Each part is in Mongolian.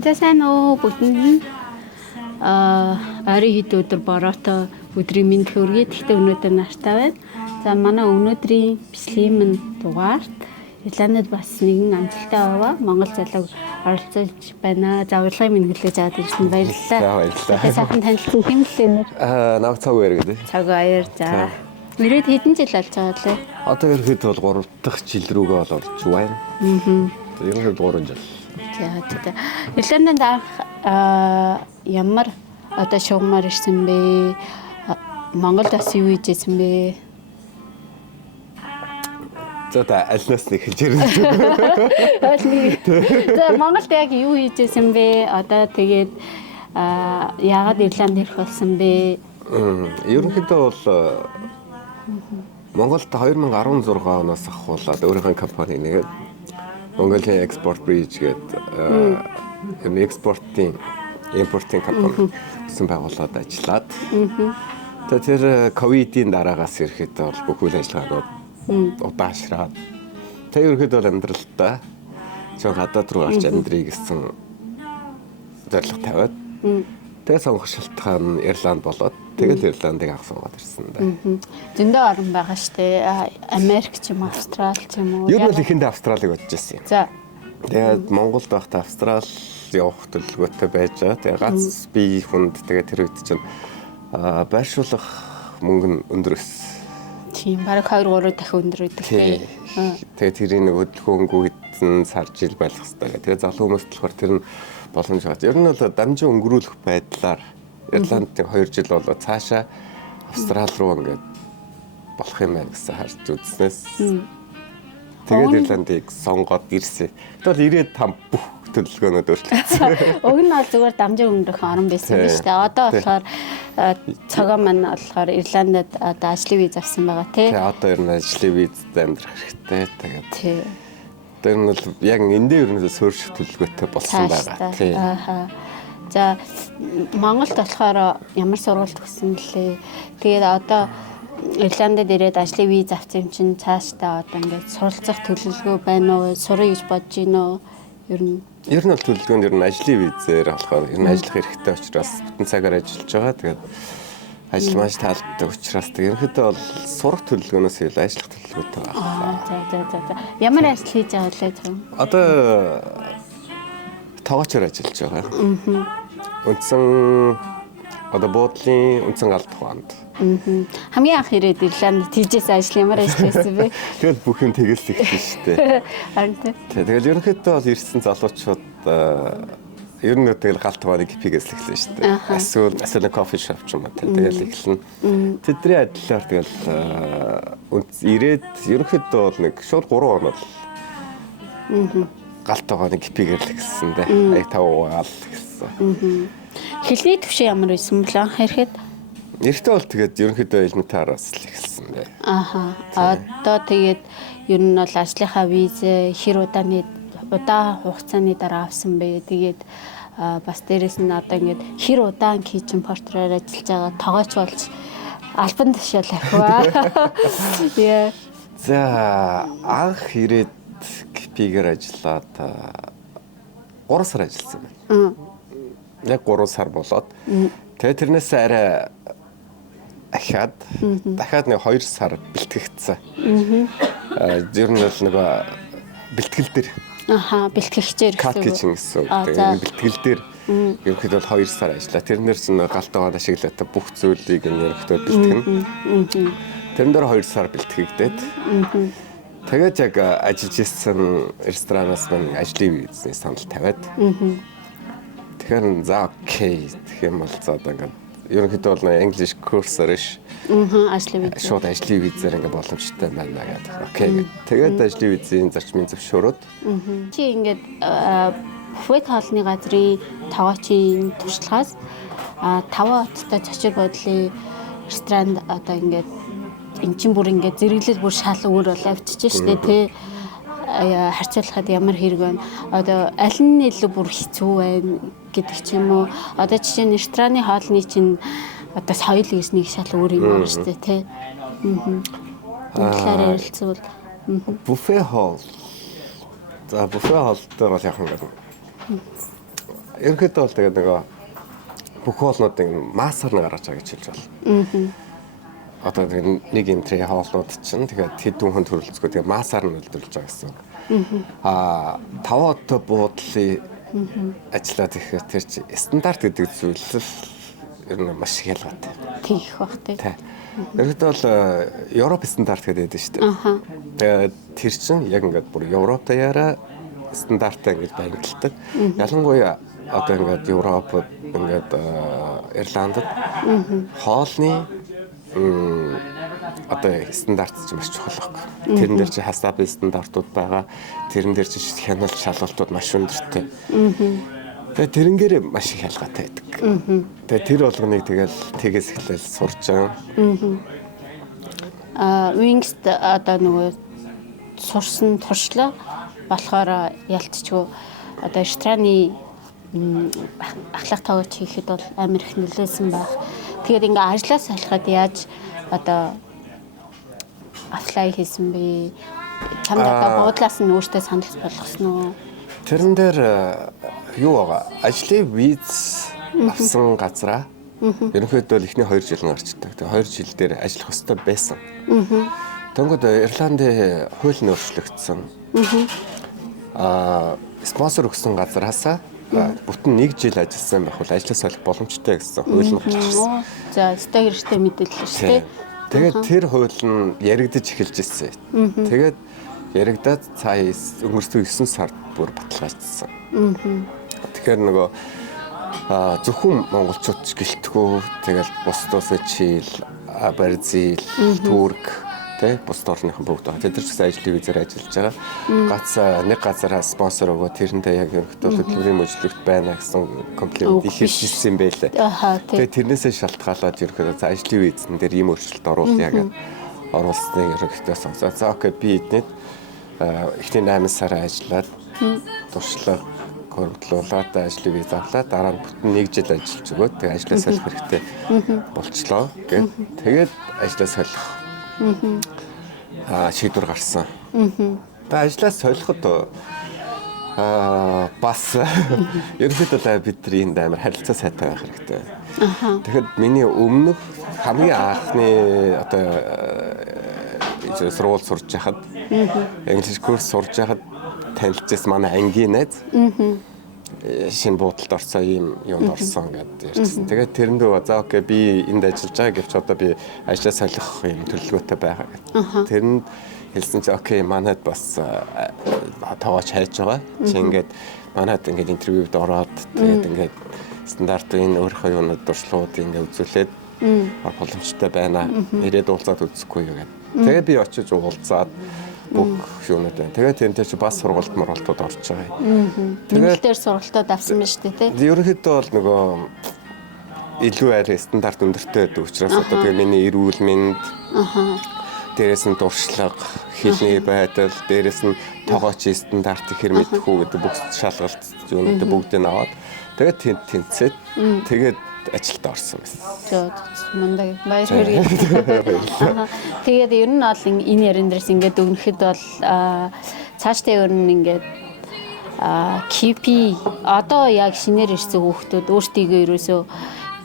За сайн уу бүгдэнд орой хэд өдөр бороотой өдрийн мэнд хүргэе. Тэгтээ өнөөдөр нартай байна. За манай өнөөдрийн бичлэгийн минь дугаарт Ирландд бас нэгэн амжилттай аваа Монгол залууг оролцуулж байна. За урилгын минь хүлээж аваад ирсэн баярлалаа. Баярлалаа. Сайхан танилцсан хэм лээ нэр. Нав цаг баяр гэдэг. Цаг баяр. За. Ирээд хэдэн жил болж байгаа лээ? Одоо ирэхэд бол 3 дахь жил рүүгээ бол орж байна. Ерөнхийдөө 3 жил. За. Ирландд анх ямар одоо шугамар ирсэн бэ? Монголд бас юу хийж ирсэн бэ? За альнаас нэг хэлж ирсэн. За Монголд яг юу хийж ирсэн бэ? Одоо тэгээд яагаад Ирланд ирэх болсон бэ? Ерөнхийдөө бол Монголд 2016 оноос ахуулаад өөрийнхөө компани нэгээд Mongolia Export Bridge гэдэг экспортын импортын компани гэсэн байгууллагад ажиллаад. Тэгээд тэр ковидын дараагаас ирэхэд бол бүх үйл ажиллагаанууд удаашраад. Тэгээд ерөнхийдөө бол амьдралдаа зөв гадаад руу гарч амьдрий гэсэн зорилго тавиад. Тэгээд сонгох шалтгаан Ирланд болоод тэгэл Ирландыг авах сонгоод ирсэн да. Зөндөө орн байгаа штэ. Америк ч юм уу, Австрали ч юм уу. Ер нь л ихэндээ Австралиг бодож ирсэн юм. За. Тэгээд Монголд байхдаа Австрали явах төлөвлөгөөтэй байж байгаа. Тэгээд гац би хүнд тэгээд тэр үед чинь байршуулах мөнгө нь өндөр өссөн. Тийм бараг 2-3 дахин өндөр үйдэг тий. Тэгээд тэрийг нэг хөдөлгөөнгүй хэдэн сар жил байлгах хэрэгтэй. Тэгээд залуу хүмүүст болохоор тэр нь боломж байгаа. Ер нь бол дамжин өнгөрүүлэх байдлаар Ирландын 2 жил болоо цаашаа Австрали руу ингээд болох юм байна гэсэн харж үзснээс тэгээд Ирландыг сонгоод ирсэн. Тэгвэл ирээд там бүх төлөвлөгөөнүүд өөрчлөгдсөн. Уг нь бол зүгээр дамжин өнгөрөх орн байсан биз дээ. Одоо болохоор цагаа маань болохоор Ирландд одоо ажлын виз авсан байгаа тий. Тэгээ одоо ер нь ажлын визд амьдрах хэрэгтэй. Тэгээд тий. Тэр нь бол яг эндээ ер нь суурьших төлөвлөгөөтэй болсон байгаа. Тий. За Монголд болохоор ямар сургууль төгссөн лээ. Тэгээд одоо Ирландд ирээд ажлын виз авсан юм чинь цаашдаа одоо ингээд суралцах төлөвлөгөө байна уу? Сурах гэж бодож байна уу? Ер нь бол төлөвлөгөөнд ер нь ажлын визээр болохоор ер нь ажиллах хэрэгтэй учраас бүтэн цагаар ажиллаж байгаа. Тэгээд ажил маш таалддаг учраас ерөнхийдөө бол сурах төлөвлөгөөнөөс илүү ажиллах төлөвлөгөөтэй байна. За. Ямар ажил хийж байгаа лээ зөв? Одоо тоогоочор ажиллаж байгаа. Үндсэн одоо буудлын үндсэн алт ухаанд. Хамгийн анх ирээд Ирландд хийжсэн ажил ямар ажил байсан бэ? Тэгэл бүх юм тэгээс ихсэн шүү дээ. Харин тий. Тэгэл ерөнхийдөө бол ирсэн залуучууд ер нь тэгэл галт ухааны гипигээс эхэлсэн шүү дээ. Эсвэл кофе шоп ч юм уу тэгэл эхэлнэ. Тэдний адилаар тэгэл ирээд ерөнхийдөө бол нэг шууд 3 хоног галт ухааны гипигээр л эхэлсэн дээ. Аяг тавгаал эхэлсэн. Хэлний төвшин ямар байсан бэ? Анх ирэхэд Нэртэй бол тэгээд ерөнхийдөө элементараас л эхэлсэн дээ. Одоо тэгээд ер нь бол ажлынхаа виз хэр удаа хугацааны дараа авсан бэ? Тэгээд бас дээрэс нь одоо ингээд хэр удаан кичен портроор ажиллаж байгаа тоогооч болж альбан тушаал аваа. Яа. За анх ирээд гипигээр ажиллаад 3 сар ажилласан байна. Яг 3 сар болоод тэгээд тэрнээс арай дахиад нэг 2 сар бэлтгэгдсэн. Ер нь бол нэг бэлтгэл дээр. Бэлтгэгчээр гэсэн үг. Бэлтгэл дээр ерөнхийдөө 2 сар ажиллаа. Тэрнэр чинь галт угаан ашиглаад бүх зүйлийг ерөнхийдөө бэлтгэнэ. Тэрэн дээр 2 сар бэлтгэгдээд. Тэгээд яг ажиллаж ирсэн ресторанаас мань ажлын визний санал тавиад. Тэгэхээр за окей. Тэгэх юм бол за одоо ингээд ерөнхийдөө бол English course-аар ш. Ажлын виз. Шууд ажлын визээр ингээд боломжтой байна гэдэг. Окей. Тэгээд ажлын визийн зарчмын зөвшөөрөөд. Чи ингээд Буфет хоолны газрын тоогоочийн туршлагаас 5 хоттой зочид бодлын ресторанд одоо ингээд эн чинь бүр ингээд зэрэглэл бүр шал өөр болоо авчиж штэ тий. Харьцуулахад ямар хэрэг байна. Одоо аль нь илүү бүр хэцүү байна гэдэг ч юм уу. Одоо жишээ нь рестораны хоолны чинь одоо соёл гэснийг шал өөр юм байна шүү дээ тий. Талаар ярилцвал буфе хоол. За буфе хоолтой бол яг ингээд ерөнхийдөө бол тэгээд нөгөө бүх хоолнуудыг массаар нь гаргаж байгаа гэж хэлж байна. Одоо тэгээд нэг юм трей хоолнууд чинь тэгээд хэдэн хүн төрөлцгөө тэгээд массаар нь үйлдвэрлэж байгаа гэсэн. Таваа өдөө буудлын ажиллаад ихээр тэр чи стандарт гэдэг зүйл ер нь маш их ялгаатай. Тийх бах тий. Ерөнхийдөө бол Европ стандарт гэдэг шүү дээ. Тэгээд тэр чинь яг ингээд бүр Европ даяараа стандартаа ингэж баримталдаг. Ялангуяа одоо ингээд Европод ингээд Ирландд хоолны одоо стандарт ч маш чухал баг. Тэрэн дээр чи хасаби стандартууд байгаа. Тэрэн дээр чи хяналт шалгалтууд маш өндөртэй. Тэгээ тэрнгээр маш их ялгаатай байдаг. Тэгээ тэр болгоныг тэгээс эхлээл сурч байгаа. Wings одоо нөгөө сурсан туршлага болохоор ялцчихгүй одоо рестораны ахлах тавж хийхэд бол амар их нөлөөсөн байх. Тэгээд ингээ ажлаа салахад яаж одоо apply хийсэн бэ? Чамд одоо буудлаас нь өөртөө санал болгосон уу? Тэрэн дээр юу байгаа? Ажлын виз авсан газараа ерөнхийдөө л эхний 2 жил нь орчдөг. Тэгээ 2 жил дээр ажиллах ёстой байсан. Тэнгүүд Ирландын хууль нь өөрчлөгдсөн. Спонсор өгсөн газараасаа бүтэн 1 жил ажилласан байх бол ажлаа солих боломжтой гэсэн хууль нь гарсан. За, өстой хэрэгтэй мэдээлэл шүү дээ. Тэгээд тэр хууль нь яригдаж эхэлж ирсэн. Тэгээд яригдаад цаа өнгөрсөн 9 сард бүр баталгаажсан. Тэгэхээр нөгөө зөвхөн монголчууд ч гэлтгүү тэгэл бусдаас чийл, Бразил, Турк тэ бусд орныхан бүгд байгаа. Тэд нар ч гэсэн ажлын визээр ажиллаж байгаа. Гац нэг газараа спонсор өгөө тэрэндээ яг ерөнхийдөө хөдөлмөрийн мөчлөгт байна гэсэн комплимент их ирсэн байлээ. Тэгээд тэрнээсээ шалтгаалаад ерөнхийдөө ажлын визэн дээр ийм өөрчлөлт оруулъя гэж оруулсныг ерөнхийдөө сонгосон. За окей би эднэд эхний 8 сараа ажиллаад туршлага хөрвүүлээд ажлын виз авлаа. Дараа нь бүтэн 1 жил ажиллаж өгөөд тэгээд ажлаа солих хэрэгтэй болчлоо гэд. Тэгээд ажлаа солих шийдвэр гарсан. Тэгээд ажлаа солиход бас ерөнхийдөө бидний энд амар харилцаа сайтай байх хэрэгтэй. Тэгэхэд миний өмнөх хамгийн анхны одоо сургууль сурж байхад англиш курс сурж байхад танилцсан манай ангийн найз шинэ буудалд орсон юм юунд орсон гэдээ ярьсан. Тэгээд тэрэндээ за окей би энд ажиллаж байгаа гэвч одоо би ажлаа солих юм төлөвлөгөөтэй байгаа гэдэг. Тэрэнд хэлсэн чи окей манайд бас таваач хайж байгаа. Чи ингээд манайд ингээд интервьюд ороод тэгээд ингээд стандарт энэ өөрийнхөө юунууд дуршлагууд ингээд үзүүлээд боломжтой байна. Ирээд уулзаад үзэхгүй юу гэдэг. Тэгээд би очиж уулзаад бүх юунууд байна. Тэгээд тэрнтэй чи бас сургалт моргалтууд орж байгаа. Тэгээд тэр сургалтууд авсан байна шүү дээ, тий. Ерөнхийдөө бол нөгөө илүү арай стандарт өндөртэй байдаг учраас одоо би миний эрүүл мэнд дээрээс нь дуршлаг, хэлний байдал, дээрээс нь тоогооч стандарт хэр мэдэх үү гэдэг бүх шалгалт юунууд бүгдийг аваад тэгээд тэнцээд тэгээд ажилд орсон байсан. Зөө мундаг баяр хүргэе. Тэгээд ер нь бол энэ ярин дээрс ингээд өгнөхэд бол цаашдаа ер нь ингээд KP одоо яг шинээр ирсэн хүүхдүүд өөртөө ерөөсөө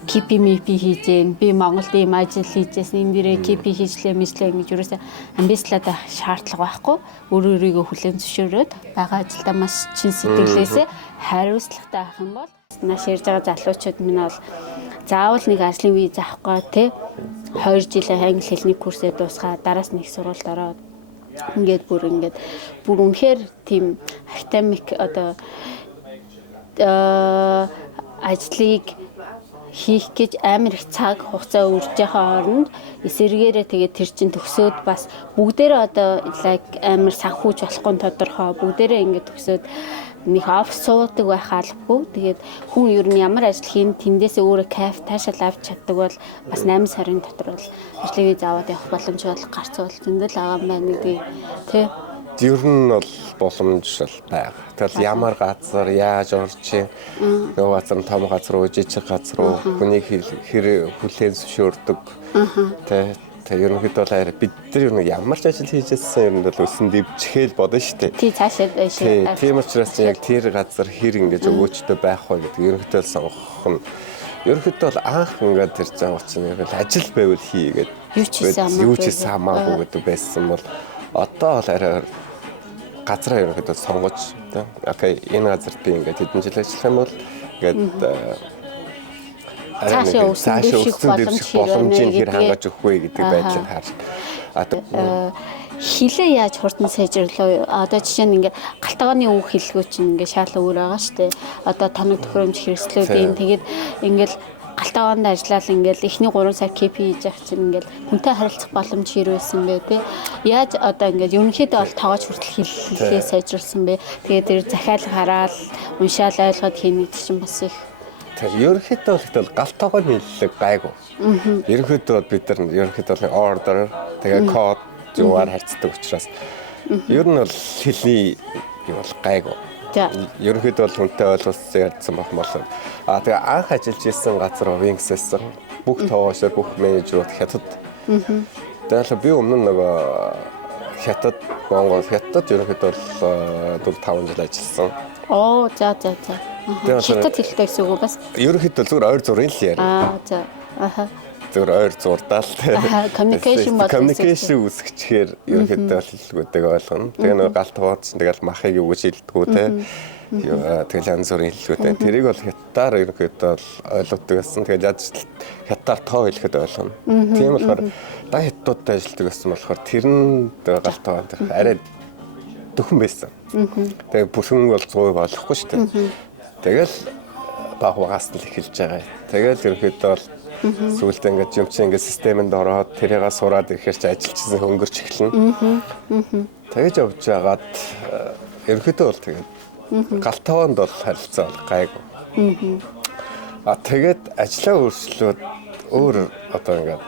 KP хийж гэн би Монголд ийм ажил хийжсэн энэ дээрээ KP хийжлээ мэжлээ ингэж ерөөсөө амбицлаад байх шаардлага байхгүй өөрийгөө хүлээн зөвшөөрөөд байгаа ажилдаа маш чин сэтгэлээсээ хариуцлагатай байх юм бол нааш ярьж байгаа залуучууд минь бол заавал нэг ажлын виз авахгүй тий 2 жилийн англи хэлний курсээ дуусгаад дараас нэг сургуульд ороод ингээд бүр үнэхээр тийм академик одоо ажлыг хийх гэж амар их цаг хугацаа үрж байгаа хооронд эсэргээрээ тэгээд тэр чин төгсөөд бас бүгдээрээ одоо амар санхүүж болохгүй тодорхой бүгдээрээ ингээд төгсөөд нэг офс суудаг байх албагүй тэгээд хүн ер нь ямар ажил хийн тэндээсээ өөрөө кайф таашаал авч чаддаг бол бас 8 сарын дотор бол ажлын виз аваад явах боломж бол гарц бол зөндөл байгаа юм байна гэдэг тий. Ер нь бол боломж байна. Тэгэл ямар газар яаж орчих нөгөө газар том газар уу жижиг газар уу хүнийг хэр хүлээн зөвшөөрдөг тий Тэгээ ерөнхийдөө бол арай бид нар ер нь ямар ч ажил хийж байсан ер нь бол өсөн дэвжихэл бодно шүү дээ. Тий цаашаа Тийм учраас яг тэр газар хэр ингэж өгөөчтэй байх вэ гэдэг ерөнхийдөө сонгох нь ерөнхийдөө бол анх ингээд тэр зам чинь яг л ажил байвал хийгээд юу ч хийсэн хамаагүй гэдэг байсан бол одоо бол арай газраа ерөнхийдөө сонгож тийм окей энэ газарт би ингээд хэдэн жил ажиллах юм бол ингээд цаашаа өссөн боломжийг хэр хангаж өгөх вэ гэдэг байдлыг харж хилээ яаж хурдан сайжруулах одоо жишээ нь ингээд галтгооны үг хэллгөө чинь ингээд шал өөр байгаа шүү дээ. Одоо тоног төхөөрөмж хэрэгслүүдийн тэгээд ингээд галтгоонд ажиллаад ингээд эхний 3 сар КП хийж явах чинь ингээд хүнтэй харилцах боломж хэрвээсэн бэ те. Яаж одоо ингээд ерөнхийдөө бол тоогооч хүртэл хилээ сайжруулсан бэ. Тэгээд тэр захиалга хараад уншаал ойлгоод хийнэ гэдэг чинь бас их тэр ерөнхийдөө бол галтгоогоо нийллэг гайгүй. Ерөнхийдөө бид нар ерөнхийдөө ордер тэгээд код юугаар харьцдаг учраас ер нь бол хэлний юу бол гайгүй. Ерөнхийдөө бол хүнтэй ойлголцсон ярьсан байх мөн. Тэгээ анх ажиллаж исэн газар Wings-ээс бүх тоогоочор бүх менежерүүд хятад. Тэгэхээр би өмнө нөгөө хятад Монгол хятад ерөнхийдөө бол 4-5 жил ажилласан. Оо за. Хятад хэлтэй гэсэн үг бас. Ерөнхийдөө зүгээр ойр зургийн л яриа. За. Зүгээр ойр зурдаал communication үүсгэчихээр ерөнхийдөө хэллгүүдийг ойлгоно. Тэгээ нөгөө галт хуудсан тэгэл махыг юу гэж хэлдэггүй те. Тэгэл янз бүрийн хэллгүүд. Тэрийг бол хятадаар ерөнхийдөө ойлгодог гэсэн. Тэгээ яаж хятадаар тоо хэлэхэд ойлгоно. Тийм болохоор да хятадуудтай ажилладаг гэсэн болохоор тэр нь галт хуудсан арай дөхөн байсан. Тэгээ бүхэн бол 100% болохгүй шүү дээ. Тэгэл багаас нь эхэлж байгаа. Тэгэл ерөнхийдөө бол сүүлдээ ингээд юм чинь ингээд системэнд ороод тэрийгээ сураад ирэхээр чи ажилчсан хөнгөрч эхэлнэ. Тэгэж явж байгаад ерөнхийдөө бол тэгээд галтгоонд бол харилцаа бол гайгүй. Тэгээд ажлаа өөрчлөөд өөр одоо ингээд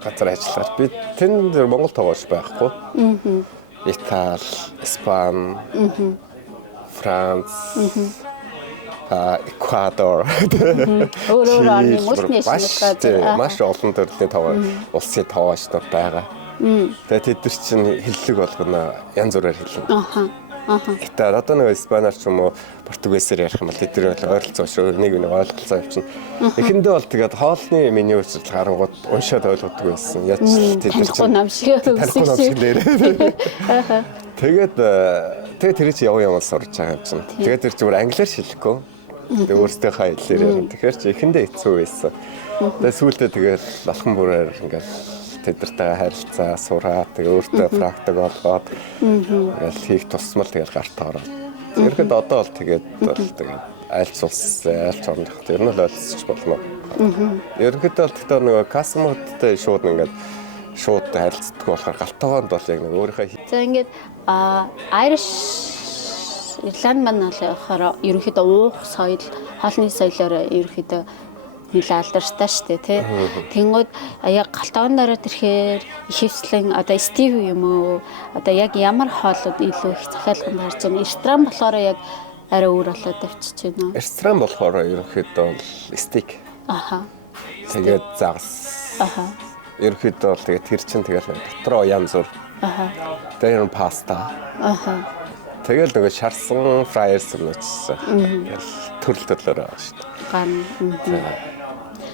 газар ажиллахаар би тэнд Монгол тоогооч байхгүй. Итали, Испани, Франц, Эквадор. Өөр мультинэшнл маш олон төрлийн тоогоо улсын тоогоочнууд байгаа. Тэгээд тэд нар чинь хэллэг болгоно янз бүрээр хэлнэ. Итали одоо нэг Испаниар ч юм уу Португалиар ярих юм бол тэд нар ойролцоо шүү нэг ойлголцоо явчихна. Эхэндээ бол тэгээд хоолны меню үзэл харангууд уншаад ойлгодог байсан. Яаж тэд нар чинь намшиг Тэгээд тэр чинь яваа сурж байгаа юм чинь. Тэгээд тэр зүгээр англиар шилэхгүй. Тэгээд өөрсдөө хэлээр ярина. Тэгэхээр чи эхэндээ хэцүү байсан. Тэгээд сүүлдээ тэгээд алхан бүрээр ингээл тэдэртэйгээ харилцаа сураад тэгээд өөртөө практик олгоод ингээл хийх тусмал тэгээд гарт ороод. Ерхэд одоо бол тэгээд айлч улс айлч орных ер нь л ойлцож болно. Ерхэдөө бол тэгээд нөгөө касмодтай шууд ингээд шууд харилцдаг болохоор галтгоонд бол яг нэг өөрийнхөө за ингээд Irish Ирланд маань болохоор ерөнхийдөө уух соёл, хоолны соёлоор ерөнхийдөө нэлээд алдартай шүү дээ тий. Тэнгүүд яг галтгоон дараа тэрхээр ихэвчлэн одоо стив юм уу одоо яг ямар хоолууд илүү их захиалганд гарч байна. Ресторан болохоор яг арай өөр болоод авчиж байна. Ресторан болохоор ерөнхийдөө бол стейк. Тэгээд загас. Ерөнхийдөө бол тэгээд тэр чинь тэгэл дотроо янз бүр. Тэр нь паста. Тэгэл нөгөө шарсан фрайерс юм уучсан. Төрөл төрлөөр байгаа шүү дээ.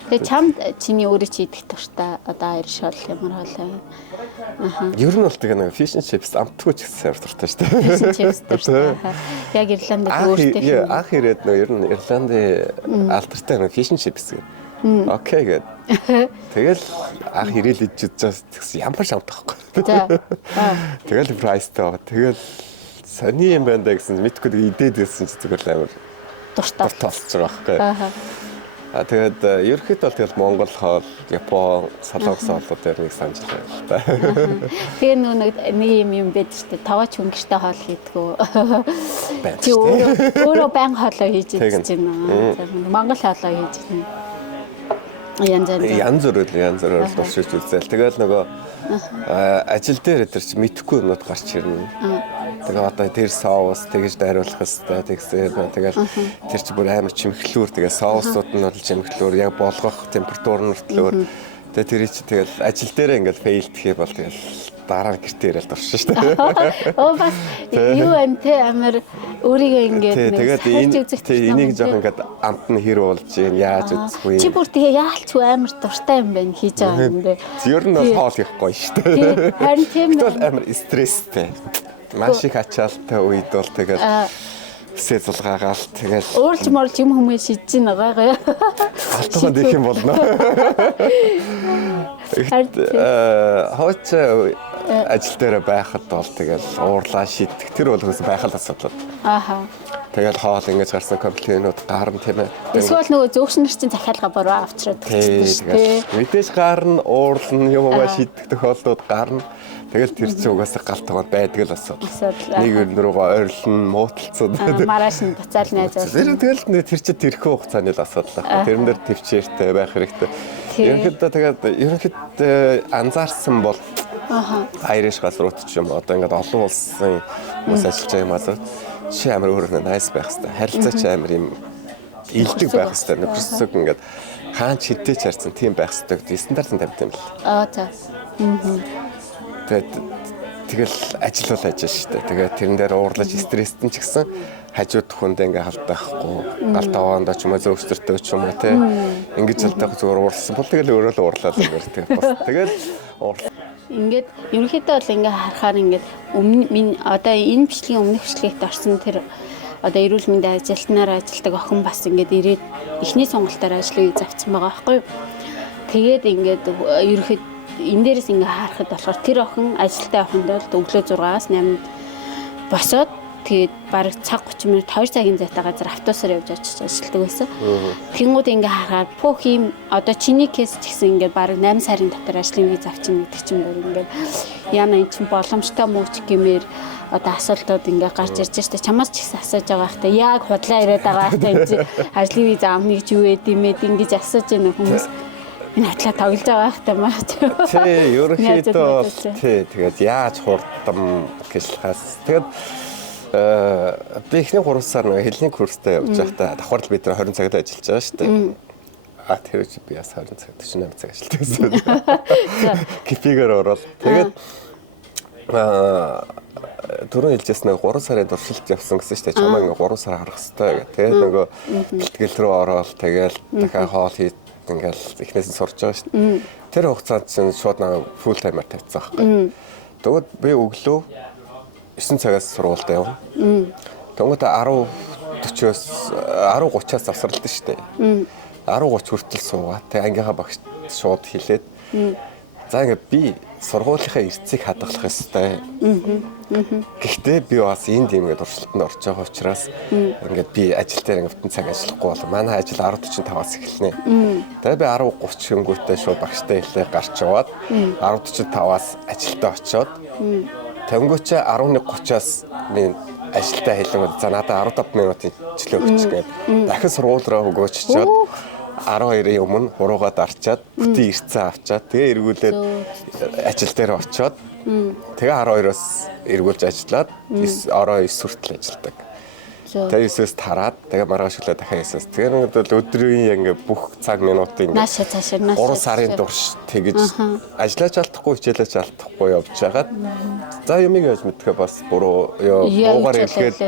Тэгээ чамд чиний өөрөө чи идэх дуртай одоо Irish хоол ямар хоол вэ? Ер нь бол тэгээ нөгөө fish and chips амтгүй ч гэсэн дуртай шүү дээ. Fish and chips дуртай. Яг Ирландд өөртөө анх ирээд нөгөө ер нь Ирландын алдартай нөгөө fish and chips гэх. Окей гэд. Тэгэл анх ирээл идэж үзсэн ямар шамтахгүй. Тэгэл прайстай. Тэгэл сони юм байна да гэсэн мэдгүй идээд байсан чи зүгээр амар дуртай толцож байгаа байхгүй. Тэгээд ерөөхдөө бол тэгэл Монгол хоол, Япон, солонгос хоолууд яриг санаж байна л да. Тэгээ нэг юм байдаг шүү дээ. Таваач хөнгөштэй хоол хийдгүү. Чи өөрөө баян хоолоо хийж идэж байна. Монгол хоолоо хийж байна. Янз бүрээр туршиж үзэл. Тэгэл нөгөө ажил дээр тэр чи мэдхгүй юмуд гарч ирнэ. Тэгээ одоо тэр соус тэгж дайруулах хэвээр тэгсээр тэгэл тэр чи бүр амар чимхлүүр тэгээ соусууд нь бол чимхлүүр яг болгох температур нөртлөөр Тэгээ тэр чи тэгэл ажил дээрээ ингээд фейлдэх юм бол тэгэл дараа нь гэртээ ирээл дуршин шүү дээ. Оо бас юу юм те амар өөрийгөө ингээд тэгээд энийг жоох ингээд амт нь хэр болж юм яаж үзэх вэ? Чи бүр тэгээ яалч амар дуртай юм байна хийж байгаа юм бэ? Ер нь бол хоол ихгүй шүү дээ. Харин тийм бол амар стресстэй. Маш их ачаалттай үед бол тэгэл Сэт зулгаагаал тэгэл уурч морч юм хүмүүс шидэж байгаа. Алтхан дэх юм болно. Хооч ажил дээр байхад бол тэгэл уурлаа шидэх тэр бол хөөс байхад асуудал. Ааха. Тэгэл хоол ингэж гарсан комплейнууд гарна тийм ээ. Эсвэл нөгөө зөөгчнөр чинь захиалга буруу авчраад тийм шүү. Мэдээж гарна, уурлна, юм уу шидэх тохиолдлууд гарна. Тэгэл тэр чинь угаасаа галтгоод байдаг л асуудал. Нэг рүүгээ ойрлон мууталцууд. Маргааш нь буцаал найзууд. Тэгэл тэр чинь тэрхүү хугацааны л асуудал. Тэрэн дээр төвчээртэй байх хэрэгтэй. Ерөнхийдөө анзаарсан бол Irish газрууд ч юм одоо ингээд олон улсын хүмүүс ажиллаж байгаа юм азар чи амар өөрөө найс байх хэрэгтэй. Харилцаа чи амар юм илдэг байх хэрэгтэй. Нөхөрсөг ингээд хаан чидтэй ч харьцсан тийм байх хэрэгтэй гэдэг стандартын тавьт юм л. За. Тэгэл ажил бол ажил шүү дээ. Тэгээд тэрэн дээр уурлаж стресстэй ч гэсэн хажууд хүндээ ингээ халдаахгүй гал таваандаа ч юм уу зөөсөртөө ч юм уу те ингэж халдаах зүгээр уурлсан бол тэгэл өөрөө л уурлаад ингээд тэгэл ингээд ерөнхийдөө бол ингээ харахаар ингээд өмнө одоо энэ бичлэгийн өмнөх бичлэгт орсон тэр одоо эрүүл мэндийн ажилтнаар ажилладаг охин бас ингээд ирээд эхний сонголтоор ажлыг завцсан байгаа байхгүй юу. Тэгээд ингээд ерөнхийдөө энэ дээрээс ингээ харахад болохоор тэр охин ажилтаа охинд бол өглөө 6-аас 8-нд босоод тэгээд бараг цаг 30 минут 2 цагийн зайтай газар автобусаар явж очиж ажилладаг байсан. Тэнгүүд ингээ харахад бүх юм одоо чиний кейс ч гэсэн ингээ бараг 8 сарын дотор ажлын виз авчин гэдэг чинь бүр ингээ яна эн чинь боломжтой муу ч гэмээр одоо асуултууд ингээ гарч ирж штэ чамаас ч ихсэн асууж байгаа хэрэгтэй. Яг худлаа ирээд байгаа хэрэгтэй энэ чинь ажлын виз авныг ч юу вэ димэд ингэж асууж байгаа хүмүүс энэ хатлаа тоглож байгаа хэрэгтэй маа. Тий, ерөнхийдөө бол тий тэгээд яаж хурдам гэхлээс тэгээд би эхний 3 сар нэг хэлний курстай явж байхдаа давхар бид нар 20 цагт ажиллаж байгаа шүү дээ. Тэр чи би яс 20 цаг 48 цаг ажилладаг гэсэн. Кипигээр ороод тэгээд түрүүн хэлжсэн нэг 3 сарын туршилт явсан гэсэн шүү дээ. Чамаа ингээ 3 сар харах хэрэгтэй гэх. Тэгээд нөгөө бэлтгэл рүү ороод тэгээд дахиад хоол хий ингээл эхнээс нь сурж байгаа шүү дээ. Тэр хугацаанд чинь шууд нэг фул таймер тавьсан байхгүй. Тэгвэл би өглөө 9 цагаас сургуультай явна. Тэнгүүт 10:40-оос 10:30-аас завсралдаг шүү дээ. 10:30 хүртэл суугаад тэг ангийнхаа багш шууд хэлээд за ингээ би сургуулийнхаа эрцийг хадгалах ёстой. Гэхдээ би бас энд юм ингээд туршилтанд орж байгаа учраас ингээд би ажил дээр ингээд бүтэн цаг ажиллахгүй бол манай ажил 10:45-аас эхэлнэ. Тэгээд би 10:30 хөнгөтэй шууд багштай хэлээ гарч яваад 10:45-аас ажилдаа очиод тэнгуүч 11:30-аас би ажилдаа хэлэн за надад 15 минутын чөлөө өгч гээд дахин сургууль руу өгөөччихэд 12-ийн өмнө хуруугаад арчаад бүтэн ирцэн авчаад тэгээ эргүүлээд ажил дээр очиод тэгээ 12-оос эргүүлж ажиллаад орой 9 хүртэл ажилладаг. Тэгээ 9-өөс тараад тэгээ маргааш өглөө дахиад 9-өөс тэгээ нэг өдрийн ингээ бүх цаг минутын нааш цаашаа 3 сарын турш тэгэж ажиллаж алдахгүй хичээлж алдахгүй явж байгаад за юмыг яаж мэдхээ бас буруу уугаар ирэхэд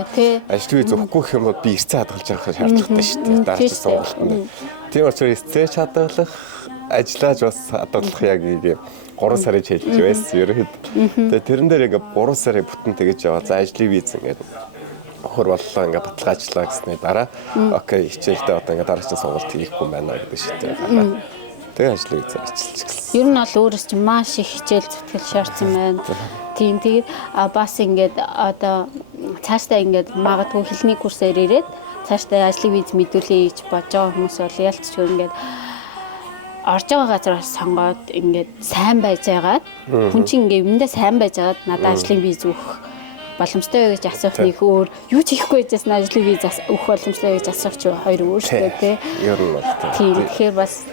ажлыг зөвхгүй юм бол би эрцээ хадгалж явах шаардлагатай шүү дээ дараагийн сонголтод. Тийм учраас эрцээ хадгалах ажиллаж бас хадгалах яг ийм 3 сарын хэлж байсан ерөөд. Тэгээ тэрэн дээр ингээ 3 сарын бүтэн тэгэж яваа. За ажлын виз ингээ хөр боллоо ингээ баталгаачлаа гэсний дараа окей хичээлдээ одоо ингээ дараагийн сонголт хийхгүй юм байна гэдэг шийдвэр гаргаад тэгээ ажлыг зарчилж гисэн. Ер нь бол өөрөөс чинь маш их хичээл зүтгэл шаардсан байна. Тийм тэгээд бас ингээд одоо цаашдаа ингээд магадгүй хэлний курсээр ирээд цаашдаа ажлын виз мэдүүлээ гэж бодож байгаа хүмүүс бол ялцчихгүй ингээд орж байгаа газараас сонгоод ингээд сайн байж байгаад хүн чинь ингээд юмдаа сайн байж байгаад надад ажлын виз өгөх боломжтой вэ гэж асуух нэг өөр юу ч хийхгүй байжсэн ажлын виз өгөх боломжтой гэж асуух ч хоёр өөр шүү дээ тий. Ер нь бол тийм тэгэхээр бас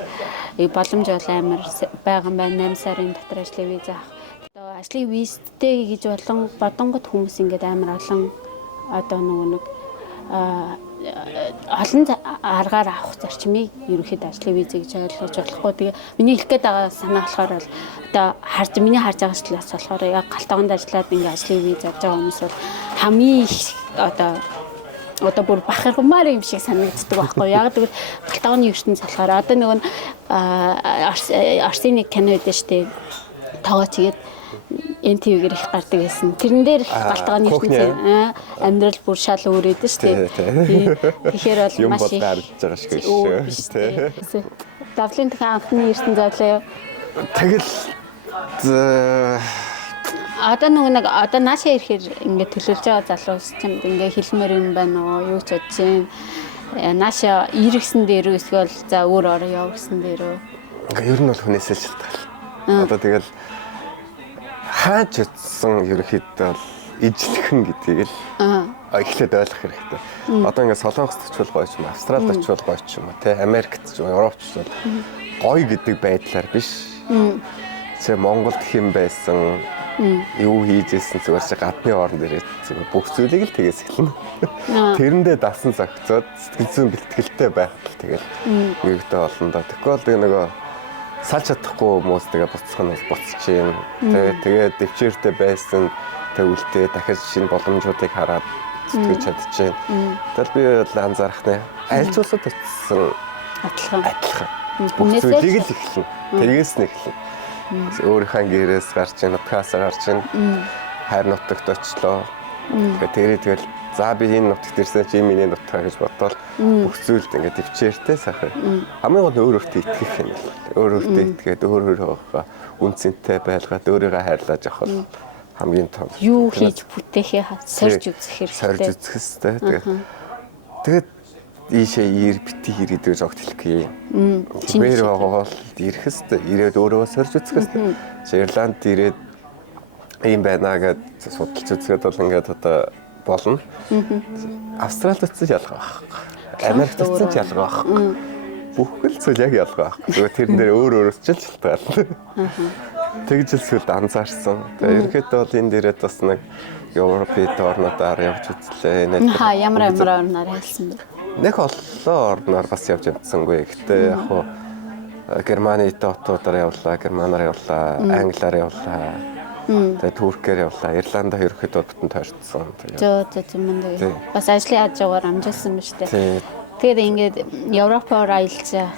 боломж бол амар байгаа юм байна 8 сарын дотор ажлын виз авах. Одоо ажлын визтэй гэж болон бодонгод хүмүүс ингээд амар олон одоо нэг олон аргаар авах зарчмыг ерөнхийдөө ажлын виз гэж ойлгож болохгүй. Тэгээ миний хэлэх гээд байгаа санаа болохоор бол одоо миний харж байгаа талаас болохоор яг галтгоонд ажиллаад ингээ ажлын виз авч байгаа хүмүүс бол хамгийн их одоо бүр бахархмаар юм шиг санагддаг байхгүй. Яг тэгвэл галтгооны ертөнц болохоор одоо нөгөө Арсений кино дээр штэ тоогооч игээд NTV-гээр их гардаг байсан. Тэрэн дээр галтгооны ертөнцийн амьдрал бүр шал өөр эдэн шүү дээ. Тэгэхээр бол маш их гарч байгаа шиг шүү. Давлын дахин анхны ертөнц зовлоо. Тэгэл одоо нэг одоо наашаа ирэхээр ингээд төлөвлөж байгаа залуус чамд ингээд хэлмээр юм байна уу? Юу ч бодож байна. Наашаа иргэсэн дээр үү эсвэл за өөр ороо явсан дээр үү? Ингээ ер нь бол хүнээсээ шалтгаална. Одоо тэгэл хааж утсан ерөөхдөө бол ижлэхэн гэдгийг л эхлээд ойлгох хэрэгтэй. Одоо ингээд Солонгост очвол гоё ч юм, Австралид очвол гоё ч юм уу, те Америкт ч юм, Европт ч бол гоё гэдэг байдлаар биш. Тэ Монголд хэм байсан, юу хийжсэн зүгээр чи гадны орн дээр зүгээр бүх зүйлийг л тэгээс эхэлнэ. Тэрэндээ дасан зохицоод сэтгэл зүйн бэлтгэлтэй байхад тэгэл нэгдэ олон доо. Тэгвэл тэгээ нөгөө салж чадахгүй хүмүүс тэгээ буцах нь буцаж юм. Тэгээ дэвчээртэй байсан төвлөлтөө дахиж шинэ боломжуудыг хараад зүтгэж чадчихээн. Тэгэл би бол анзаарах нэ аль ч улсад очсон адилхан. Бүх зүйлийг л эхэлнэ. Тэгээс нь эхэлнэ. Өөрийнхөө гэрээс гарч ийн, нутгаасаа гарч ийн, хайр нутагт очлоо. Тэгээд за би энэ нутагт ирсэн чи миний нутгаа гэж бодвол бүх зүйлд ингээд төвчээртэй сайхан. Хамгийн гол өөр өөртөө итгэх юм л. Өөр өөртөө итгээд өөрөөрөө үнцэнтэй байлгаад өөрийгөө хайрлаж авах бол хамгийн том. Юу хийж бүтээхээ сорж үзэх Сорж хэрэгтэй. үзэх хэрэгтэй. Тэгээд ийшээ бити ирээд зогт хэлэхгүй. Чинээр байгаа бол ирэх хэвээр ирээд өөрөө сорж үзэх хэвээр. Ирланд ирээд ийм байна гэд судалж үзгээд бол ингээд одоо болно. Австралид утсан ялгаа байхгүй. Америкт утсан ялгаа байхгүй. Бүхэл зүйл яг ялгаа байхгүй. Зүгээр тэрэн дээр өөр өөрөөс ч шалтгаална. Тэгж л сүлд анзаарсан. Тэгээ ерөнхийдөө бол энэ дээрээ бас нэг Европын орнуудаар явж үзлээ. Ямар орноор хэлсэн бэ? Нэг олон орноор бас явж амтсангүй. Гэхдээ яг хуу Германы дотоодоор явлаа, Германаар явлаа, Англиар явлаа. Тэгээ Туркээр явлаа, Ирландаа ерөөхдөө бүтэн тойрцсон. Тэгээ. Бас ажлын хажуугаар амжилсан ба штэ. Тэгээд ингээд Европоор аялцаа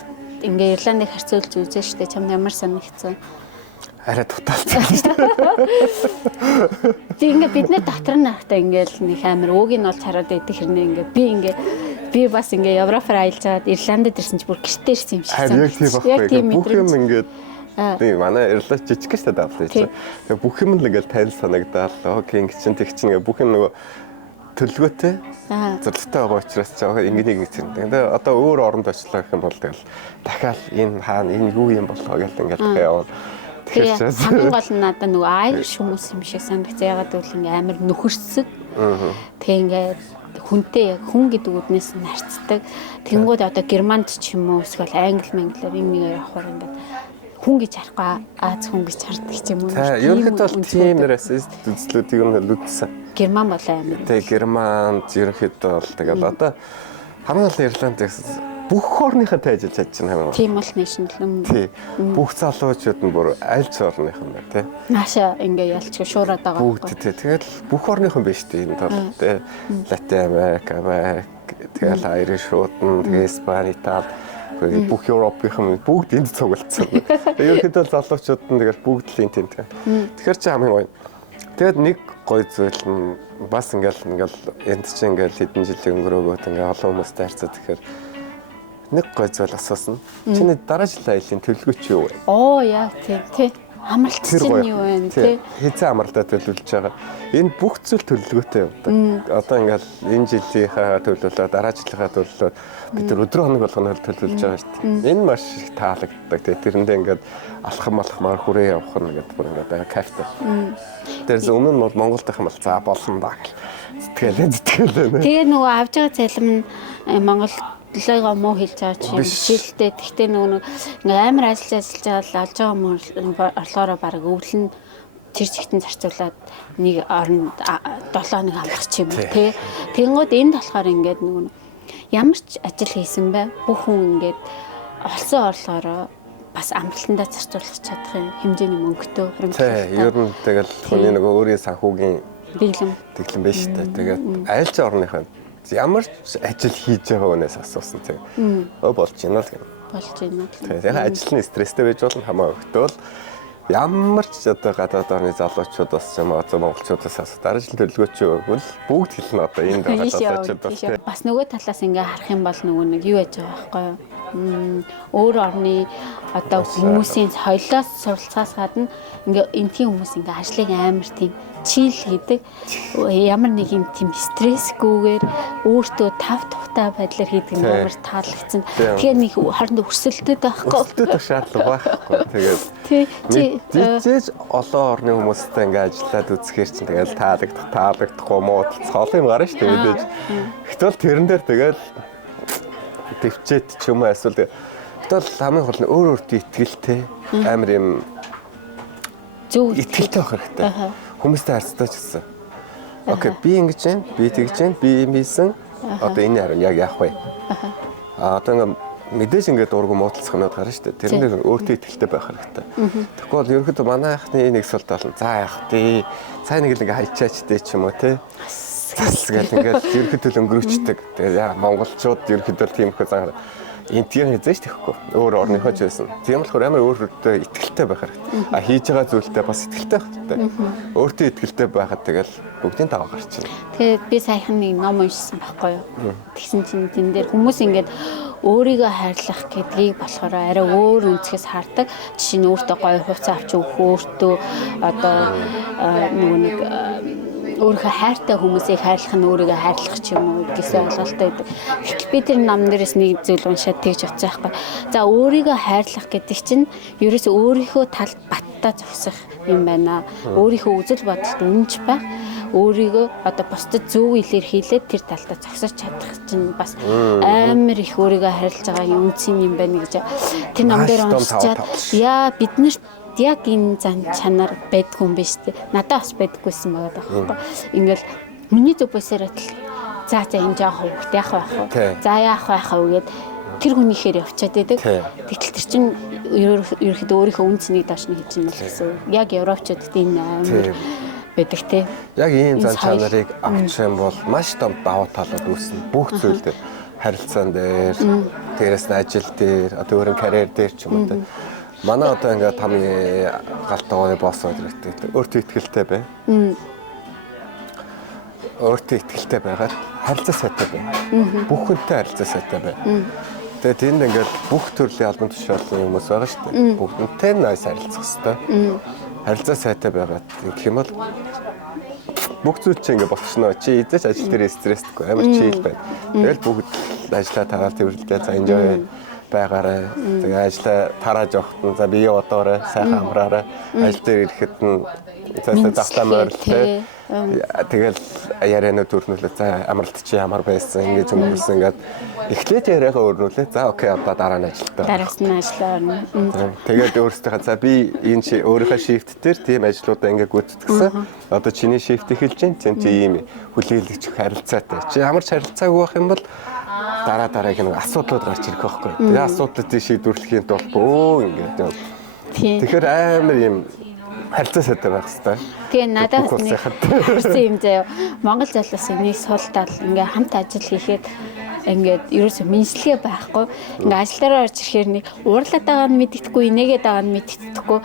ингээд Ирландыг харьцуулж үзэн штэ. Чамд ямар санагдсан? Арай дутаалцсан штэ. Тэг ингээд бидний дотор нь харахтаа ингээд нэг амар ууг нь бол хараад байдаг хэрнээ ингээд би бас ингээ Европоор аялж байгаад Ирландд ирсэн чи бүр гэртээ ирсэн юм шиг санагдсан. Яг тийм бүх юм ингээд би манай Ирланд жижиг штэ давлаа чи. Тэгээ бүх юм л ингээд тань санагдаал. Окей ингэ чин тэг чин ингээ бүх юм нөгөө төлөвлөгөөтэй зорилготой байгаа учраас жаахан ингээ нэг зэрэг. Тэгээ одоо өөр оронд очлоо гэх юм бол тэгэл дахиад энэ хаана энэ юу юм болоо гэл ингээд дахиад явна. Тэгэхээр хамгийн гол нь надад нөгөө Irish хүмүүс юм шиг санагдсан. Ягаад гэвэл ингээ амар нөхөрсөг. Тэгээ ингээд хүнтэй яг хүн гэдэг үднээс нь харцдаг. Тэнгүүд одоо Германд ч юм уу эсвэл Англи манглаар юм нэг явахаар ингээд хүн гэж харахгүй Аз хүн гэж хардаг юм уу? Ерөнхийдөө бол тийм расист үзлүүдийг нь үлдсэн. Герман болоо амир. Тэгээ Германд ерөнхийдөө бол тэгэл одоо хамгийн гол Ирланд бүх орныхантай ажиллаж чадж байна. Тийм бол нэшнл. Тий. Бүх залуучууд нь бүр аль ч орныхан байна тий. Нааша ингээ ялчгүй шуураад байгаа. Бүгд тий. Тэгэл бүх орныхан биш тий энэ тал тий. Латин Америк, тэгэл Айришууд нь, тэгээ Испани, Итали, бүх Европынхан бүгд энд цуглалцсан. Ерөнхийдөө залуучууд нь тэгэл бүгд л энэ тий. Тэгэхээр чи хамгийн гоё. Тэгэд нэг гоё зүйл нь бас ингээл энд чинь ингээл хэдэн жилийн өнгөрөөгөөд ингээ олон хүмүүстэй харьцаад тэгэхээр нэг гой зүйл асуусан. Чиний дараа жилийн аялын төлөвлөгөө чи юу вэ? Оо яа тий. Амралт чинь юу вэ тий? Хэзээ амралтаа төлөвлөж байгаа. Энэ бүх зүйл төлөвлөгөөтэй явдаг. Одоо ингээл энэ жилийнхаа төлөвлөлөө, дараа жилийнхаа төлөвлөлөө бид нар өдрөө хоног болгоно төлөвлөж байгаа шүү дээ. Энэ маш их таалагддаг. Тэгээ тэрэндээ ингээд алхмаар хүрээ явах нь ингээд бүр ингээд кайфтай. Тэрс өмнө нь бол Монголдох юм бол за болсон даа гэл. Сэтгэлээ. Тэгээ нөгөө авж байгаа цалин Монгол төлөөгөө муу хэлж байгаа чи жишээлтэй. Тэгтээ нөгөө ингээ амар ажиллаж байгаа олж байгаа мөр орлогоороо баг өвлөн тэр чигтэн зарцуулаад нэг оронд 7 хоног амрах ч юм уу тий. Тэнгүүд энд болохоор ингээд нөгөө ямар ч ажил хийсэн бай бүх хүн ингээд олсон орлогоороо бас амралтандаа зарцуулах чадах хэмжээний мөнгөтэй тий, ер нь тэгэл хүний нөгөө өөрийн санхүүгийн дэглэм биш үү. Тэгээд аль ч орныхаа ямар ч ажил хийж байгаа хүнээс асуусан тий. Болж байна л гэнэ. Болж байна. Тэгээ ажил нь стресстэй байж болно хамаагүй. Тэгвэл ямар ч одоо гадаад орны залуучуудаас ч юм уу монголчуудаас асуу дараа жил төлөвлөгөөч өгвөл бүгд хэлнэ одоо энд байгаа залуучууд бас тий. Бас нөгөө талаас ингээ харах юм бол нөгөө нэг юу яж байгаа байхгүй юу? Өөр орны одоо хүмүүсийн соёлоос суралцахаас гадна ингээ энтхийн хүмүүс ингээ ажлыг амар тийм чийл хийдэг. Ямар нэг юм тийм стрессгүйгээр өөртөө тав тухтай байдлаар хийдэг нь амар таалагдсан. Тэгэхээр нэг хоорондоо өрсөлдөд байхгүй. Өрсөлдөд шаардлага байхгүй. Тэгээд тийж олон орны хүмүүстэй ингээ ажиллаад үзэхээр чинь тэгэл таалагдахгүй муудалцах олон юм гарна шүү дээ. Гэтэл тэрэн дээр тэгэл төвчээд ч юм уу эсвэл гэтэл хамгийн гол нь өөр өөртөө итгэлтэй амар юм зөв итгэлтэй байх хэрэгтэй. Хүмүүстэй харьцдаг ч гэсэн. Окей, би ингэж байна, би тэгж байна, би юм хийсэн. Одоо энэ харин яг яах вэ? Одоо ингээ мэдээж ингээд дургу муудалцах юмуд гарна шүү дээ. Тэр нь өөртөө итгэлтэй байх хэрэгтэй. Тэгэхгүй бол ерөнхийдөө манай ахны нэг сул тал нь за яах тий. Цаа нэг л ингээ хайчаачтэй ч юм уу тий. Засгээл ингээд ерөнхийдөө өнгөрөөчдөг. Тэгээ яа монголчууд ерөнхийдөө тиймэрхүү зан энтгийн хийжээш тэгэхгүй. Өөр орныхоо ч байсан. Тийм болохоор амар өөртөө итгэлтэй байх хэрэгтэй. А хийж байгаа зүйлдээ бас итгэлтэй байх хэрэгтэй. Өөртөө итгэлтэй байхад тэгэл бүгдийн даваа гарчихна. Тэгээд би саяхан нэг ном уншсан байхгүй юу. Тэгсэн чинь тэн дээр хүмүүс ингээд өөрийгөө хайрлах гэдгийг болохоор арай өөр өнцгөөс хардаг. Жишээ нь өөртөө гоё хувцас авч өгөх, өөртөө одоо нөгөө нэг өөрийнхөө хайртай хүмүүсийг хайрлах нь өөрийгөө хайрлах ч юм уу гэсэн ойлголттой байдаг. Гэтэл би тэр ном дээрээс нэг зүйл уншаад тэгж бодсон байхгүй. За өөрийгөө хайрлах гэдэг чинь ерөөсөө өөрийнхөө талд баттаа зогсох юм байна. Өөрийнхөө үзэл бодолд үнэнч байх. Өөрийгөө одоо бусдад зөв илэрхийлээд тэр талдаа зогсож чадах чинь бас амар их өөрийгөө хайрлаж байгаа юм юм байна гэж тэр ном дээр уншичаад яа биднэрт яг энэ зан чанар байдгүй юм биш үү? Надад бас байдггүйсэн байгаа байхгүй. Ингээл миний зүг босоор атал за энэ жоох хөвгт яах байх вэ? За яах байх вэ гэд тэр хүнийхээр явчаад байдаг. Тэгтэл тэр чинь ерөөхдөө өөрийнхөө үнцнийг доош нь хийж юм л гэсэн. Яг европчуудад энэ амар байдаг те. Яг ийм зан чанарыг авчих юм бол маш том давуу талууд үүснэ. Бүх зүйл дээр харилцаан дээр, дээрээс нь ажил дээр, одоо өөрийн карьер дээр ч юм уу те. Манай одоо ингээд хамгийн галтгооны босс байдаг. Өөртөө итгэлтэй бай. Өөртөө итгэлтэй байгаад харилцаа сайтай бай. Бүх хүнтэй харилцаа сайтай бай. Тэгээд тэнд ингээд бүх төрлийн албан тушаалын хүмүүс байгаа шүү дээ. Бүгднтэй найс харилцах хэрэгтэй. Харилцаа сайтай байгаад гэх юм бол бүх зүйл чинь ингээд болчихно. Чи эзэж ажил дээр стресстэйгүй амар чийл байна. Тэгэл бүгд ажиллаа тагаал тэрвэрлдээ за enjoy байгаарай. Тэгээ ажлаа тарааж явахтан за бие бодоорой, сайхан амраарай. Ажил дээр ирэхэд нь цаасаа захлаа морилтэй. Тэгэл ярианаа төрнүүлээ. За амралт чи ямар байсан, ингэж өнгөрсөн ингээд эхлээд яриагаа өрнүүлээ. За окей одоо дараа нь ажилтаа. Дараас нь ажиллаа орно. Тэгээд өөртөө за би энэ чи өөрийнхөө шифт дээр тийм ажлуудаа ингээд гүйцэтгсэн. Одоо чиний шифт эхэлж байна. Чи ийм хүлээлгч харилцаатай. Чи ямар ч харилцаагүй байх юм бол дараагийн нэг асуудлууд гарч ирэх байхгүй. Тэгээ асуудлуудыг шийдвэрлэхийн тулд бөө ингээд. Тэгэхээр амар юм харилцаа сайтай байх хэрэгтэй. Тэгээ надад нэг хэрсэн юм заяа. Монгол залуус нэг суултаал ингээ хамт ажил хийхэд ингээд ерөөсөө мэдлэгээ байхгүй. Ингээ ажлаараа орж ирэхээр нэг уурлаад байгаа нь мэддэхгүй, инээгээд байгаа нь мэддэхгүй.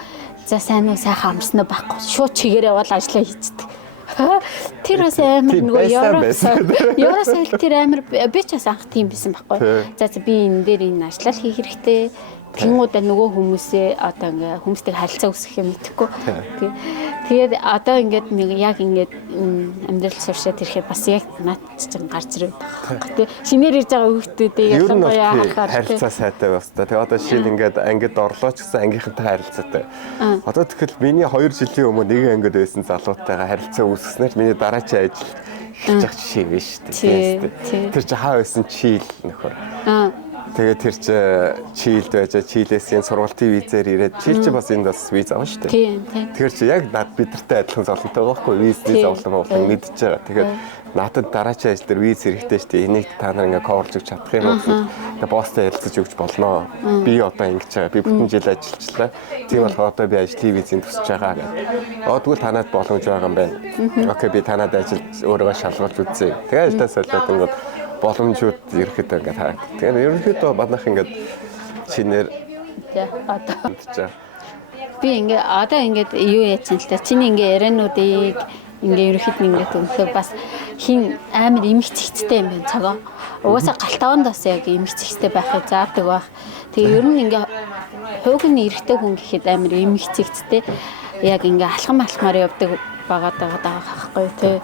За сайн уу сайхан амснаа байхгүй. Шууд чигээрээ бол ажиллаа хийцдэг. Тэр бас амар нөгөө Евросоёл тэр амар би ч бас анх тийм байсан байхгүй. За би энэ дээр энэ ажиллал хийх хэрэгтэй. Тэнгуудаа нөгөө хүмүүсээ одоо ингээ хүмүүстэй харилцаа үүсгэх юм мэдэхгүй. Тэгээд одоо ингээд нэг яг ингээд амьдрал суршаад ирэхэд бас яг наад чинь гарч ирээд байгаа. Шинээр ирж байгаа хүүхдүүдээ ялангуяа харахаар харилцаа сайтай баста. Тэгээд одоо жишээл ингээд ангид орлоо ч гэсэн ангийнхантай харилцаатай. Одоо тэгэхээр миний 2 жилийн өмнө нэг ангид байсан залуутайгаа харилцаа үүсгэснээр миний дараачийн ажил эхэлж байгаа жишээ биш үү? Тэр чи хаа байсан чийл нөхөр. Тэгээд тэр чи Чилд байж Чилээс энэ сургалтын визээр ирээд Чил чи бас энд бас виз авна шүү дээ. Тийм. Тэгэхээр чи яг над бидэртэй адилхан золонтой байгаа байхгүй виз авлаа мэдчихэж байгаа. Тэгээд надад дараачийн ажил дээр виз хэрэгтэй шүү дээ. Энийг та нар ингээ coverж өгч чадах юм уу гэхэд тэгээд босстой ярилцаж өгч болно. Би одоо ингэж байгаа. Би бүтэн жил ажиллачлаа. Тийм болохоор одоо би ажлын визийн төсөж байгаа гэдэг. Тэгвэл танад боломж байгаа юм байна. Окей би танад ажил өөрийгөө шалгуулж үзье. Тэгээд ажилдаа солиод ингээд боломжууд ерөөхдөө ингээд харагдав. Тэгээд ерөнхийдөө манайх ингээд чинээр Одоо би одоо ингээд юу яаж юм л та чиний ингээ яриануудыг ингээ ерөөхдөө ингээд өнөхөө бас хин амар имэгцэгцтэй юм байна цагаа. Угаасаа галтааванд бас яг имэгцэгцтэй байхыг заавдаг байх. Тэгээ ер нь ингээ хуугны эрэгтэй хүн гэхэд амар имэгцэгцтэй яг ингээ алхам алхмаар явдаг байгаад байгаа байхгүй тий.